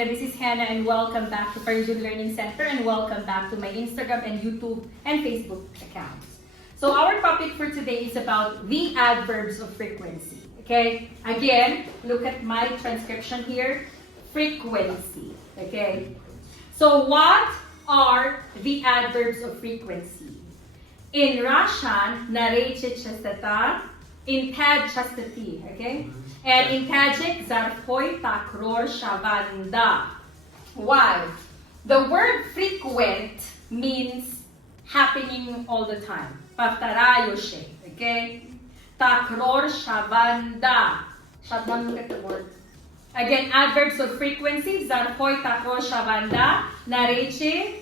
again, this is Hannah and welcome back to Parisian Learning Center and welcome back to my Instagram and YouTube and Facebook accounts. So our topic for today is about the adverbs of frequency. Okay, again, look at my transcription here. Frequency. Okay, so what are the adverbs of frequency? In Russian, Narечия частоты, in частоты, okay? And in Tajik, Зарфҳои Такроршаванда. Why? The word frequent means happening all the time. Повторяющий, okay? Такроршаванда. Shut down, look at the word. Again, adverbs of frequency, Зарфҳои Такроршаванда, Наречия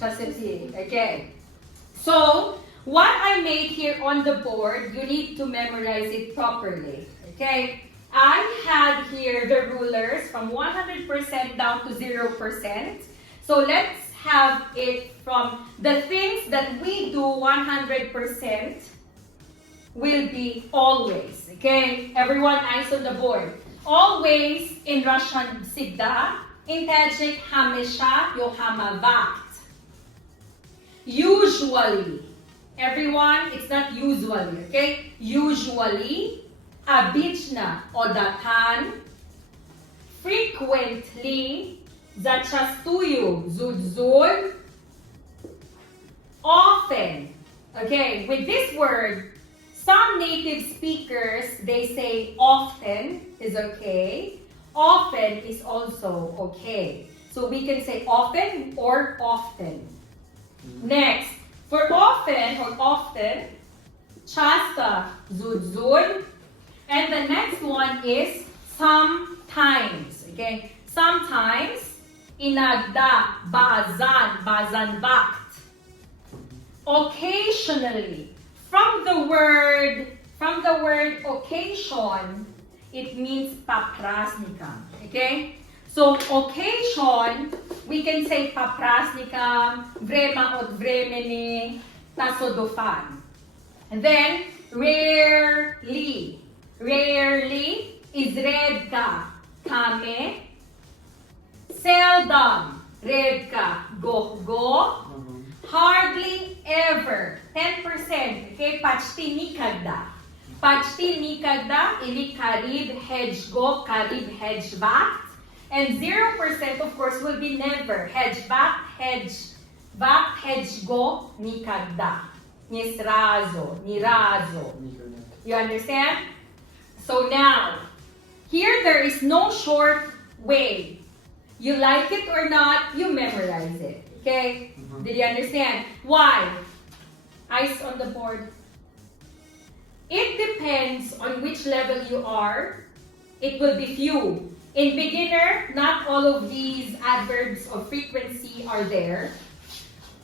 частоты. Okay. So, what I made here on the board, you need to memorize it properly. Okay? I had here the rulers from 100% down to 0%. So let's have it from the things that we do 100% will be always. Okay? Everyone, eyes on the board. Always in Russian SELDOM, in Tajik hamisha yo hamavakt. Usually, everyone, it's not usually, okay? Usually, ОБЫЧНО, odatan, frequently, зачастую, зуд-зуд, often. Okay, with this word, some native speakers, they say often is okay. Often is also okay. So we can say often or often. Next, for often or often, ЧАСТО, зуд-зуд, and the next one is sometimes. Okay, sometimes, иногда, базан вақт. Occasionally, from the word occasion, it means по праздникам. Okay. So, occasion, we can say по праздникам, время от времени, tasodofan. And then, rarely. Rarely is redka, kame. Seldom, redka, goh-goh. Hardly ever, 10%. Okay, почти никогда. Почти никогда или кариб хеджго, кариб хеджвакт. And 0% of course will be never. Хеджвакт, хеджвакт, хеджго, никогда. Не сразу, ни разу. You understand? So now, here there is no short way. You like it or not, you memorize it. Okay? Did you understand? Why? Eyes on the board. It depends on which level you are. It will be few. In beginner, not all of these adverbs of frequency are there.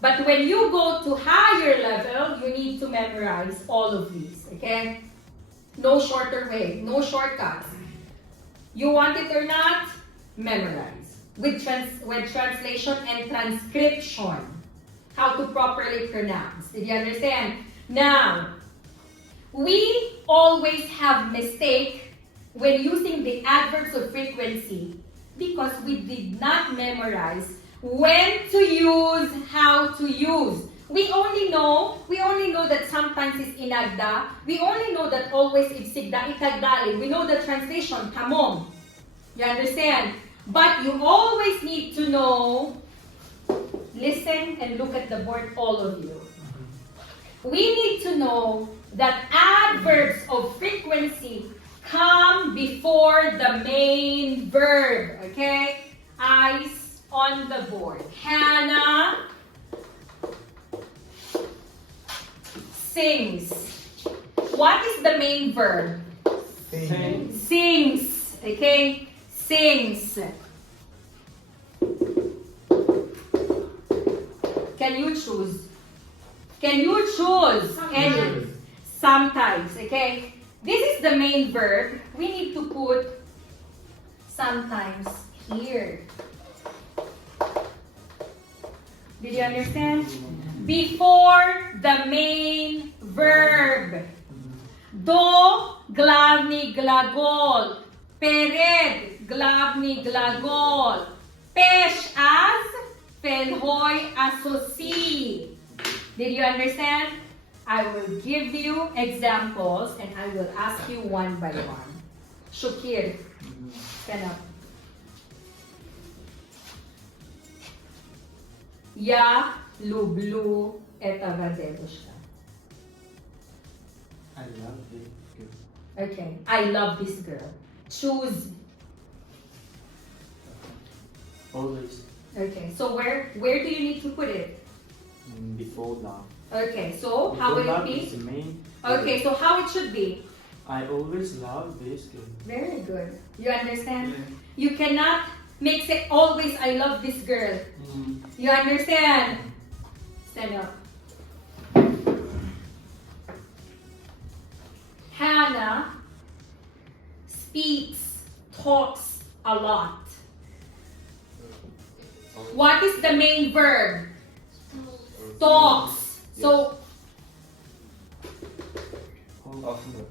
But when you go to higher level, you need to memorize all of these. Okay? No shorter way, no shortcuts. You want it or not? Memorize. With translation and transcription. How to properly pronounce. Did you understand? Now, we always have mistake when using the adverbs of frequency because we did not memorize when to use, how to use. We only know that sometimes it's inagda. We only know that always it's sigda itagdali. We know the translation, tamom. You understand? But you always need to know, listen and look at the board, all of you. We need to know that adverbs of frequency come before the main verb. Okay? Eyes on the board. Hannah sings. What is the main verb? Sings. Sings. Okay? Sings. Can you choose? Can you choose? Any? Sometimes. Okay? This is the main verb. We need to put sometimes here. Did you understand? Before the main verb. До главный глагол. Перед главный глагол. Пеш as фелхой асоси. Did you understand? I will give you examples and I will ask you one by one. Shukir, stand up. Я люблю этого девушка. I love this girl. Okay, I love this girl. Choose. Always Okay, so where do you need to put it? before love. Okay, so how will Before it love is be? the main. Okay, so how it should be? I always love this girl. Very good. You understand? You cannot make say always I love this girl. You understand? Stand up. Hannah speaks, talks a lot. What is the main verb? Talks. So, Often.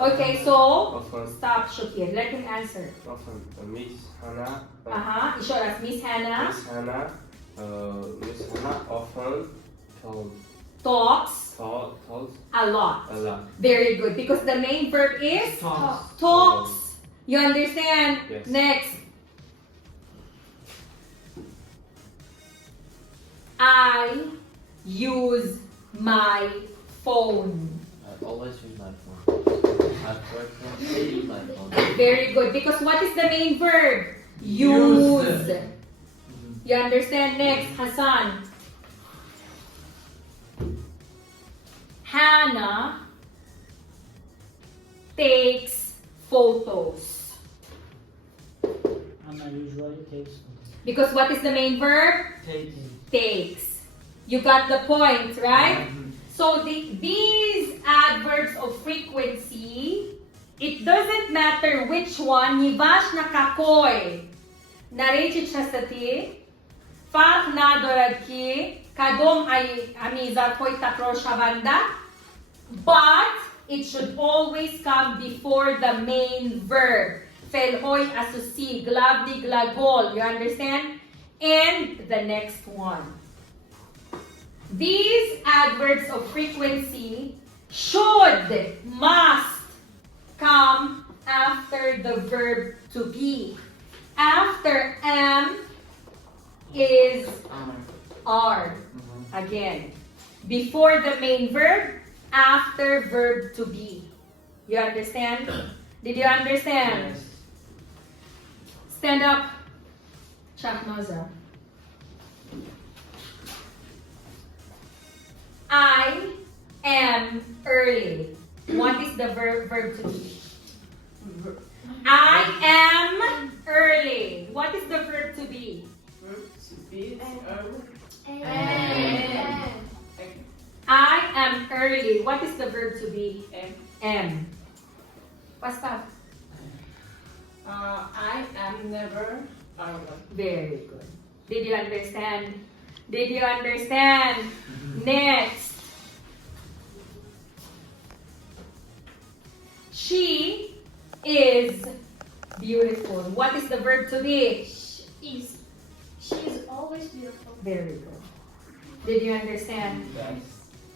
okay, so Often. stop, Shukir. Let him answer. Often. Miss Hannah. Show us, Miss Hannah Miss Hannah. Miss Hannah often told talks a lot. a lot. Very good. Because the main verb is Talks. talks. You understand? Yes. Next. I use my phone. I always use my phone. I frequently use my phone. Very good. Because what is the main verb? Use. Use. You understand? Next, Hassan. Hannah takes photos. Anna usually takes Because what is the main verb? taking. Takes. You got the point, right? So these adverbs of frequency, it doesn't matter which one, неважно какой. Наречия частоты, фарқ надорад ки кадом ами зарфҳои такроршаванда, but it should always come before the main verb. Фелхой асоси, главный глагол, you understand? And the next one. These adverbs of frequency should, must come after the verb to be. After am is are. Again. Before the main verb, after verb to be. You understand? Did you understand? Yes. Stand up. Shahnaza. I am early. What is the verb to be? I am early. What is the verb to be? I am early. What is the verb to be? Am. Basta. I am never early. Very good. Did you understand? Did you understand? Next. She is beautiful. What is the verb to be? She is always beautiful. Very good. Did you understand? Yes.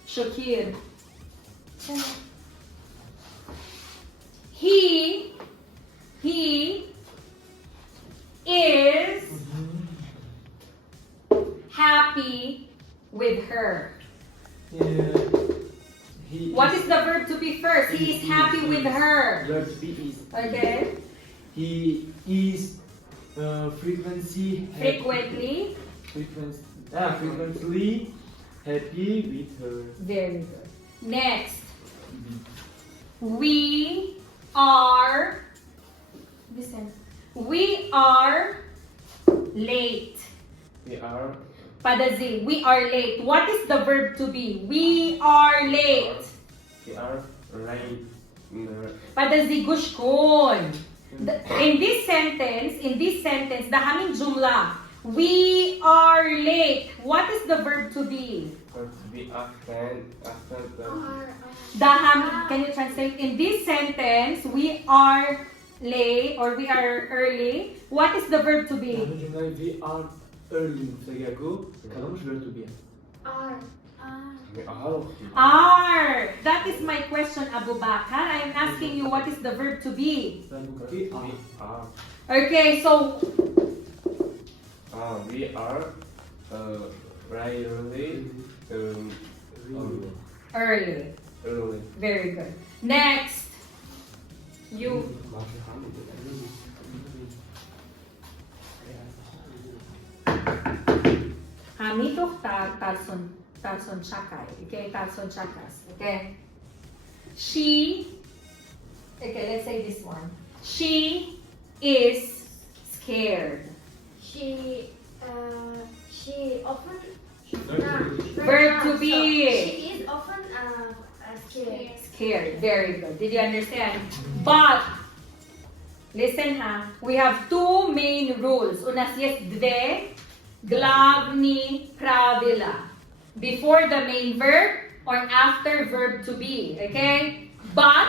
Shakir. He is happy with her. What is the verb to be first? He is happy with her. Verb to be is. Okay. He is frequently Frequently. frequently happy with her. Very good. Next. We are. Listen. We are late. We are Padazi. We are late. What is the verb to be? We are late. late. Padazi gushkon. In this sentence, the haming jumla. We are late. What is the verb to be? To be after the Can you translate? In this sentence, we are late or we are early, what is the verb to be? يعني جملة we are early فيقول كلامش verb to be. Are. Are. That is my question, Abu Bakar. I am asking you what is the verb to be. we are. Okay, so We are rarely early. early. Very good. Next, you. Kami doktor Tarson Chakay. Okay, Tarson Chakas. Okay. She. Okay, let's say this one. She is scared. She often. Verb to be. She is often scared. Scared. Very good. Did you understand? But listen ha. We have two main rules. У нас есть две главные правила. Before the main verb or after verb to be. Okay? But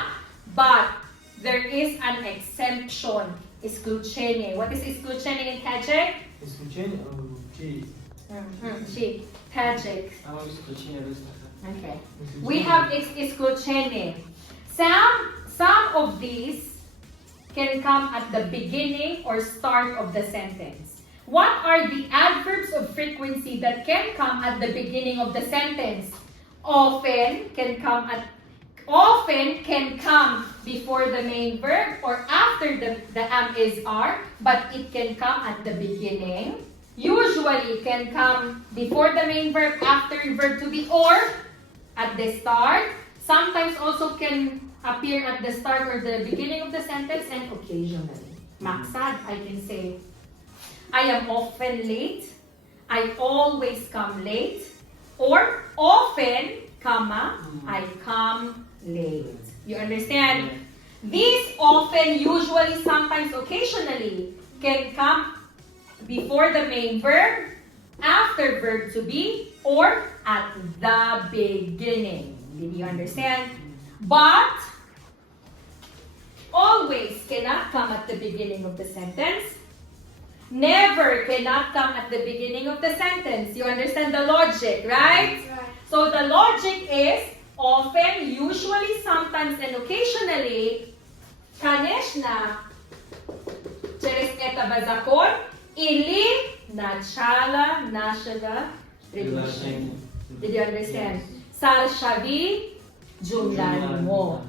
there is an exemption. Исключение. What is исключение in Tajik? Исключение She. Tajik. исключение Okay. We have исключение. Some of these can come at the beginning or start of the sentence. What are the adverbs of frequency that can come at the beginning of the sentence? Often can come before the main verb or after the am is are, but it can come at the beginning. Usually can come before the main verb, after verb to be, or at the start. Sometimes also can appear at the start or the beginning of the sentence, and occasionally. Maksad, I can say, I am often late, I always come late, or often, I come late. You understand? These often, usually, sometimes, occasionally can come before the main verb, after verb to be, or at the beginning. Did you understand? But always cannot come at the beginning of the sentence. Never cannot come at the beginning of the sentence. You understand the logic, right? Right. So the logic is often, usually, sometimes, and occasionally, конечно, через это закон или начало нашего предложения. Did you understand? Salshavi jumla.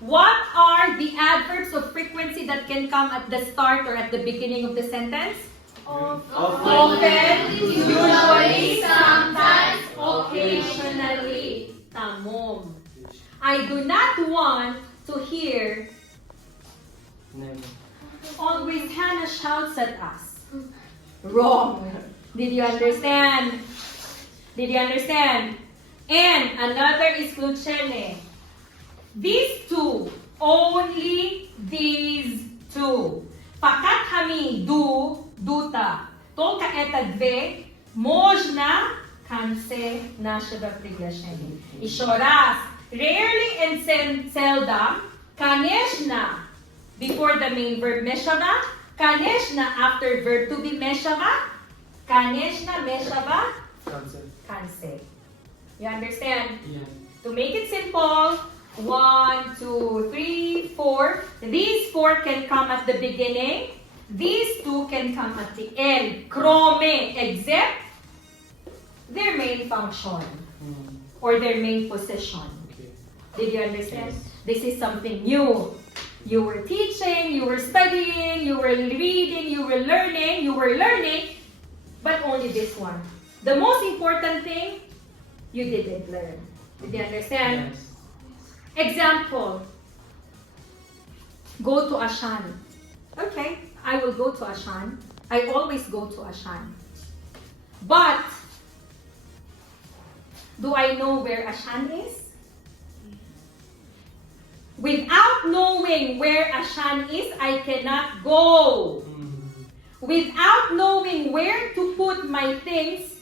What are the adverbs of frequency that can come at the start or at the beginning of the sentence? Often, usually, sometimes, occasionally. Tamom. I do not want to hear Never. always Hannah shouts at us. Wrong. Did you understand? Did you understand? And another исключение. These two, only these two. Fakat hami дута. Только это две можно конце нашего приглашения. Еще раз. Rarely and seldom, конечно, before the main verb мешава, конечно, after verb to be мешава, конечно, мешава, конце. You understand? Yeah. To make it simple, 1, 2, 3, 4. These 4 can come at the beginning. These 2 can come at the end. Кроме, except their main function or their main position. Okay. Did you understand? Yes. This is something new. You were teaching, you were studying, you were reading, you were learning, but only this one. The most important thing, you didn't learn. Did you understand? Yes. Example, go to Ashan. Okay, I will go to Ashan. I always go to Ashan. But, do I know where Ashan is? Without knowing where Ashan is, I cannot go. Without knowing where to put my things,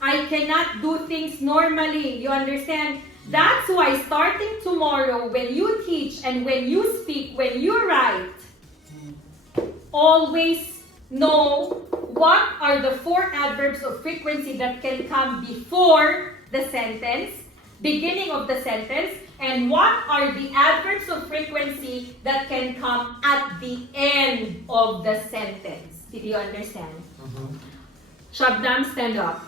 I cannot do things normally. You understand? That's why starting tomorrow, when you teach and when you speak, when you write, always know what are the 4 adverbs of frequency that can come before the sentence, beginning of the sentence, and what are the adverbs of frequency that can come at the end of the sentence. Did you understand? Shabdam, stand up.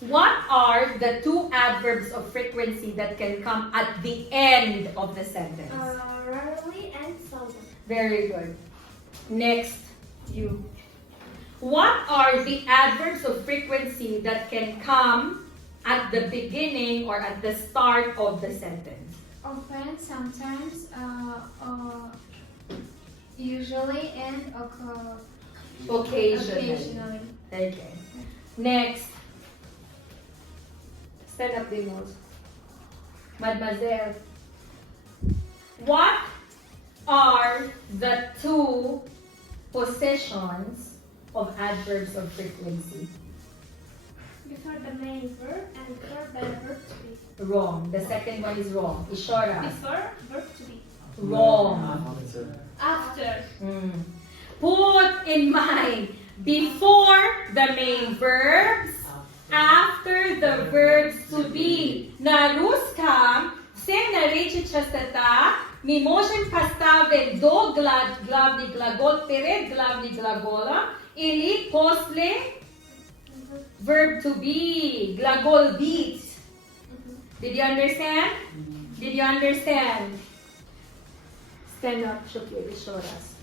What are the 2 adverbs of frequency that can come at the end of the sentence? Rarely and seldom. Very good. Next, you. What are the adverbs of frequency that can come at the beginning or at the start of the sentence? Often, sometimes, usually, and occasionally. Okay. Next. Stand up, Dinos. Mademoiselle. What are the 2 possessions of adverbs of frequency? Before the main verb and before the verb to be. Wrong. The second one is wrong. Ishara. Before verb to be. Wrong. After. Put in mind, before the main verbs, after the verbs to be. На русском все наречия частота мы можем поставить до главный глагол перед главным глаголом или после verb to be, глагол быть. Did you understand? Did you understand? Stand up, Shukir, show us.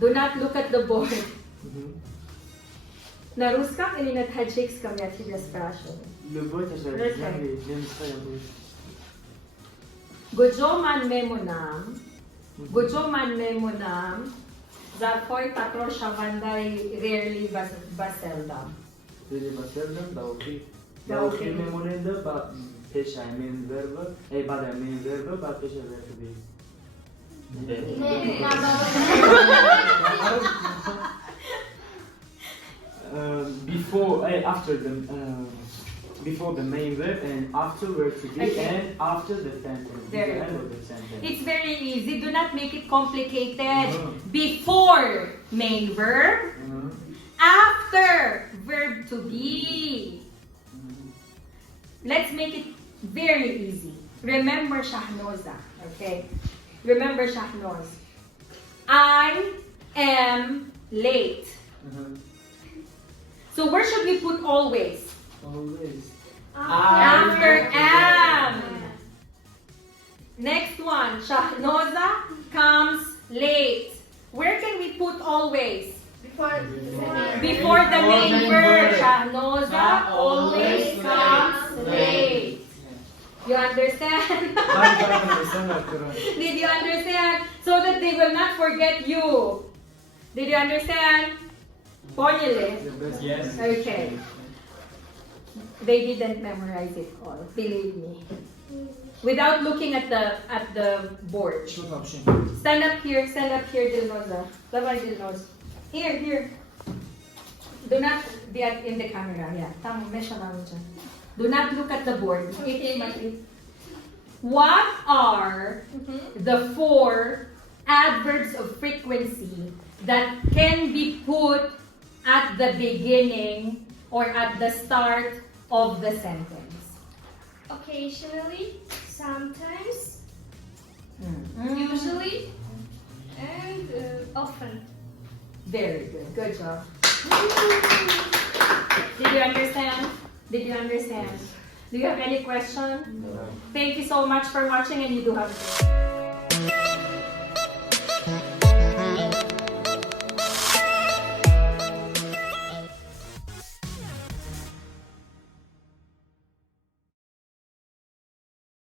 Do not look at the board. На русском или на таджикском я тебя спрашиваю? Любой тоже. Гуджоман мемунам, Зарфҳои Такроршаванда rarely ба SELDOM. Really ба SELDOM даохи мемоненда ба пеша main verb, баъд main verb ба пеша verb to be. Before the main verb and after verb to be, Okay. and after the sentence. Very the end good. of the sentence. It's very easy. Do not make it complicated. Before main verb, after verb to be. Let's make it very easy. Remember Shahnoza, okay? Remember Shahnoz. I am late. So where should we put always? Always. After am. Next one, Shahnoza comes late. Where can we put always? Before Before the main verb. Shahnoza always comes late. You understand? Did you understand? So that they will not forget you. Did you understand? Poñele. Yes. Okay. They didn't memorize it all, believe me. Without looking at the board. Stand up here, Dilnoza. Labay Dilnoz. Here. Do not be in the camera. Yeah. Tama, mesha namin dyan. Do not look at the board. What are the 4 adverbs of frequency that can be put at the beginning or at the start of the sentence? occasionally, sometimes, usually, and often. Very good. Good job. Did you understand? Did you understand? Do you have any question? No. Thank you so much for watching, and you do have a good day.